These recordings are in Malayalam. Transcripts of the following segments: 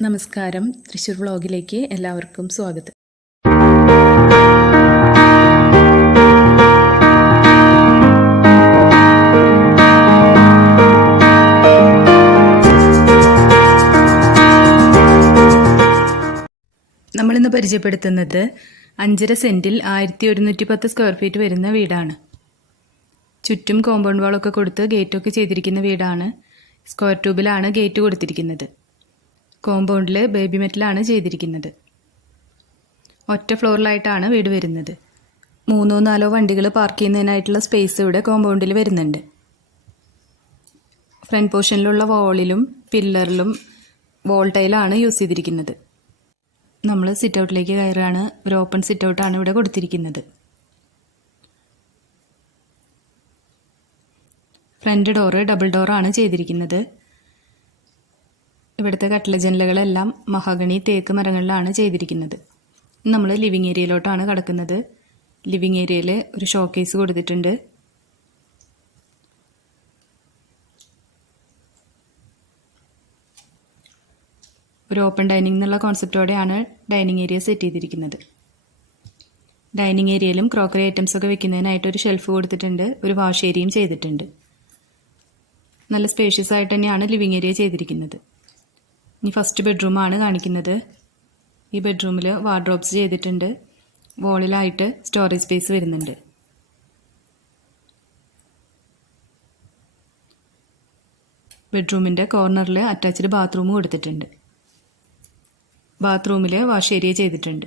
നമസ്കാരം. തൃശ്ശൂർ വ്ളോഗിലേക്ക് എല്ലാവർക്കും സ്വാഗതം. നമ്മളിന്ന് പരിചയപ്പെടുത്തുന്നത് അഞ്ചര സെന്റിൽ ആയിരത്തി ഒരുന്നൂറ്റി പത്ത് സ്ക്വയർ ഫീറ്റ് വരുന്ന വീടാണ്. ചുറ്റും കോമ്പൗണ്ട് വാളൊക്കെ കൊടുത്ത് ഗേറ്റൊക്കെ ചെയ്തിരിക്കുന്ന വീടാണ്. സ്ക്വയർ ട്യൂബിലാണ് ഗേറ്റ് കൊടുത്തിരിക്കുന്നത്. കോമ്പൗണ്ടിൽ ബേബി മെറ്റലാണ് ചെയ്തിരിക്കുന്നത്. ഒറ്റ ഫ്ലോറിലായിട്ടാണ് വീട് വരുന്നത്. മൂന്നോ നാലോ വണ്ടികൾ പാർക്ക് ചെയ്യുന്നതിനായിട്ടുള്ള സ്പേസ് ഇവിടെ കോമ്പൗണ്ടിൽ വരുന്നുണ്ട്. ഫ്രണ്ട് പോർഷനിലുള്ള വാളിലും പില്ലറിലും വോൾ ടൈലാണ് യൂസ് ചെയ്തിരിക്കുന്നത്. നമ്മൾ സിറ്റ് ഔട്ടിലേക്ക് കയറുകയാണ്. ഒരു ഓപ്പൺ സിറ്റ് ഔട്ടാണ് ഇവിടെ കൊടുത്തിരിക്കുന്നത്. ഫ്രണ്ട് ഡോറ് ഡബിൾ ഡോറാണ് ചെയ്തിരിക്കുന്നത്. ഇവിടുത്തെ കട്ടില ജനലുകളെല്ലാം മഹാഗണി തേക്ക് മരങ്ങളിലാണ് ചെയ്തിരിക്കുന്നത്. നമ്മൾ ലിവിങ് ഏരിയയിലോട്ടാണ് കടക്കുന്നത്. ലിവിങ് ഏരിയയിൽ ഒരു ഷോക്കേസ് കൊടുത്തിട്ടുണ്ട്. ഒരു ഓപ്പൺ ഡൈനിങ് എന്നുള്ള കോൺസെപ്റ്റോടെയാണ് ഡൈനിങ് ഏരിയ സെറ്റ് ചെയ്തിരിക്കുന്നത്. ഡൈനിങ് ഏരിയയിലും ക്രോക്കറി ഐറ്റംസ് ഒക്കെ വെക്കുന്നതിനായിട്ട് ഒരു ഷെൽഫ് കൊടുത്തിട്ടുണ്ട്. ഒരു വാഷ് ഏരിയയും ചെയ്തിട്ടുണ്ട്. നല്ല സ്പേഷ്യസ് ആയിട്ട് തന്നെയാണ് ലിവിങ് ഏരിയ ചെയ്തിരിക്കുന്നത്. ഇനി ഫസ്റ്റ് ബെഡ്റൂമാണ് കാണിക്കുന്നത്. ഈ ബെഡ്റൂമിൽ വാർഡ്രോബ്സ് ചെയ്തിട്ടുണ്ട്. വോളിലായിട്ട് സ്റ്റോറേജ് സ്പേസ് വരുന്നുണ്ട്. ബെഡ്റൂമിന്റെ കോർണറിൽ അറ്റാച്ച്ഡ് ബാത്റൂമും കൊടുത്തിട്ടുണ്ട്. ബാത്റൂമിൽ വാഷ് ഏരിയ ചെയ്തിട്ടുണ്ട്.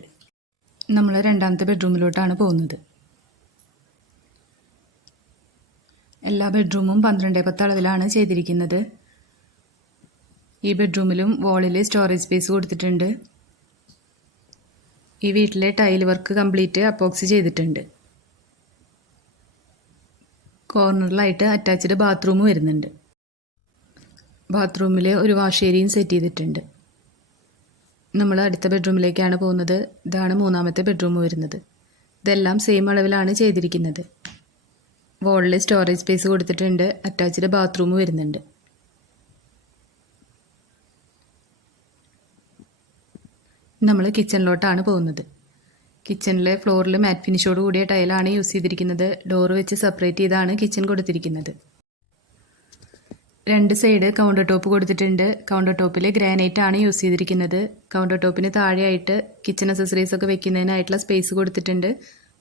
നമ്മൾ രണ്ടാമത്തെ ബെഡ്റൂമിലോട്ടാണ് പോകുന്നത്. എല്ലാ ബെഡ്റൂമും പന്ത്രണ്ട് പത്ത് അളവിലാണ് ചെയ്തിരിക്കുന്നത്. ഈ ബെഡ്റൂമിലും വോളിൽ സ്റ്റോറേജ് സ്പേസ് കൊടുത്തിട്ടുണ്ട്. ഈ വീട്ടിലെ ടൈൽ വർക്ക് കംപ്ലീറ്റ് അപ്പോക്സ് ചെയ്തിട്ടുണ്ട്. കോർണറിലായിട്ട് അറ്റാച്ച്ഡ് ബാത്റൂം വരുന്നുണ്ട്. ബാത്റൂമിൽ ഒരു വാഷ് ഏരിയയും സെറ്റ് ചെയ്തിട്ടുണ്ട്. നമ്മൾ അടുത്ത ബെഡ്റൂമിലേക്കാണ് പോകുന്നത്. ഇതാണ് മൂന്നാമത്തെ ബെഡ്റൂം വരുന്നത്. ഇതെല്ലാം സെയിം അളവിലാണ് ചെയ്തിരിക്കുന്നത്. വോളിൽ സ്റ്റോറേജ് സ്പേസ് കൊടുത്തിട്ടുണ്ട്. അറ്റാച്ച്ഡ് ബാത്റൂം വരുന്നുണ്ട്. നമ്മൾ കിച്ചണിലോട്ടാണ് പോകുന്നത്. കിച്ചണിലെ ഫ്ലോറിൽ മാറ്റ് ഫിനിഷോട് കൂടിയ ടൈലാണ് യൂസ് ചെയ്തിരിക്കുന്നത്. ഡോർ വെച്ച് സെപ്പറേറ്റ് ചെയ്താണ് കിച്ചൺ കൊടുത്തിരിക്കുന്നത്. രണ്ട് സൈഡ് കൗണ്ടർ ടോപ്പ് കൊടുത്തിട്ടുണ്ട്. കൗണ്ടർ ടോപ്പിൽ ഗ്രാനൈറ്റ് ആണ് യൂസ് ചെയ്തിരിക്കുന്നത്. കൗണ്ടർ ടോപ്പിന് താഴെയായിട്ട് കിച്ചൺ അസസറീസ് ഒക്കെ വെക്കുന്നതിനായിട്ടുള്ള സ്പേസ് കൊടുത്തിട്ടുണ്ട്.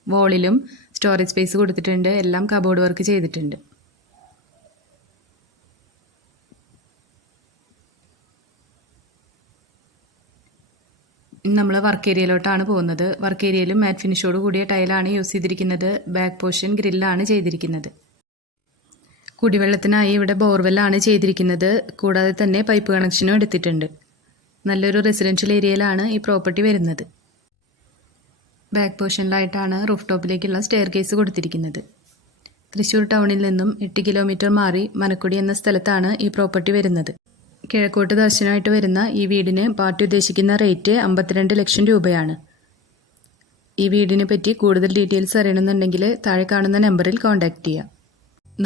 വോളിലും സ്റ്റോറേജ് സ്പേസ് കൊടുത്തിട്ടുണ്ട്. എല്ലാം കബോർഡ് വർക്ക് ചെയ്തിട്ടുണ്ട്. നമ്മൾ വർക്ക് ഏരിയയിലോട്ടാണ് പോകുന്നത്. വർക്ക് ഏരിയയിലും മാറ്റ് ഫിനിഷോട് കൂടിയ ടൈലാണ് യൂസ് ചെയ്തിരിക്കുന്നത്. ബാക്ക് പോർഷൻ ഗ്രില്ലാണ് ചെയ്തിരിക്കുന്നത്. കുടിവെള്ളത്തിനായി ഇവിടെ ബോർവെല്ലാണ് ചെയ്തിരിക്കുന്നത്. കൂടാതെ തന്നെ പൈപ്പ് കണക്ഷനും എടുത്തിട്ടുണ്ട്. നല്ലൊരു റെസിഡൻഷ്യൽ ഏരിയയിലാണ് ഈ പ്രോപ്പർട്ടി വരുന്നത്. ബാക്ക് പോർഷനിലായിട്ടാണ് റൂഫ് ടോപ്പിലേക്കുള്ള സ്റ്റെയർ കേസ് കൊടുത്തിരിക്കുന്നത്. തൃശ്ശൂർ ടൗണിൽ നിന്നും എട്ട് കിലോമീറ്റർ മാറി മനക്കുടി എന്ന സ്ഥലത്താണ് ഈ പ്രോപ്പർട്ടി വരുന്നത്. കിഴക്കോട്ട് ദർശനമായിട്ട് വരുന്ന ഈ വീടിന് പാർട്ടി ഉദ്ദേശിക്കുന്ന റേറ്റ് അമ്പത്തിരണ്ട് ലക്ഷം രൂപയാണ്. ഈ വീടിനെ പറ്റി കൂടുതൽ ഡീറ്റെയിൽസ് അറിയണമെന്നുണ്ടെങ്കിൽ താഴെ കാണുന്ന നമ്പറിൽ കോൺടാക്റ്റ് ചെയ്യാം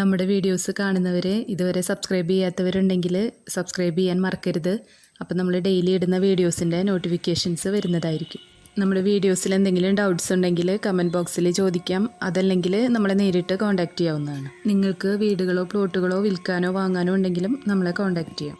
നമ്മുടെ വീഡിയോസ് കാണുന്നവരെ ഇതുവരെ സബ്സ്ക്രൈബ് ചെയ്യാത്തവരുണ്ടെങ്കിൽ സബ്സ്ക്രൈബ് ചെയ്യാൻ മറക്കരുത്. അപ്പോൾ നമ്മൾ ഡെയിലി ഇടുന്ന വീഡിയോസിന്റെ നോട്ടിഫിക്കേഷൻസ് വരുന്നതായിരിക്കും. നമ്മുടെ വീഡിയോസിൽ എന്തെങ്കിലും ഡൗട്ട്സ് ഉണ്ടെങ്കിൽ കമന്റ് ബോക്സിൽ ചോദിക്കാം. അതല്ലെങ്കിൽ നമ്മളെ നേരിട്ട് കോൺടാക്റ്റ് ചെയ്യാവുന്നതാണ്. നിങ്ങൾക്ക് വീടുകളോ പ്ലോട്ടുകളോ വിൽക്കാനോ വാങ്ങാനോ ഉണ്ടെങ്കിലും നമ്മളെ കോൺടാക്റ്റ് ചെയ്യാം.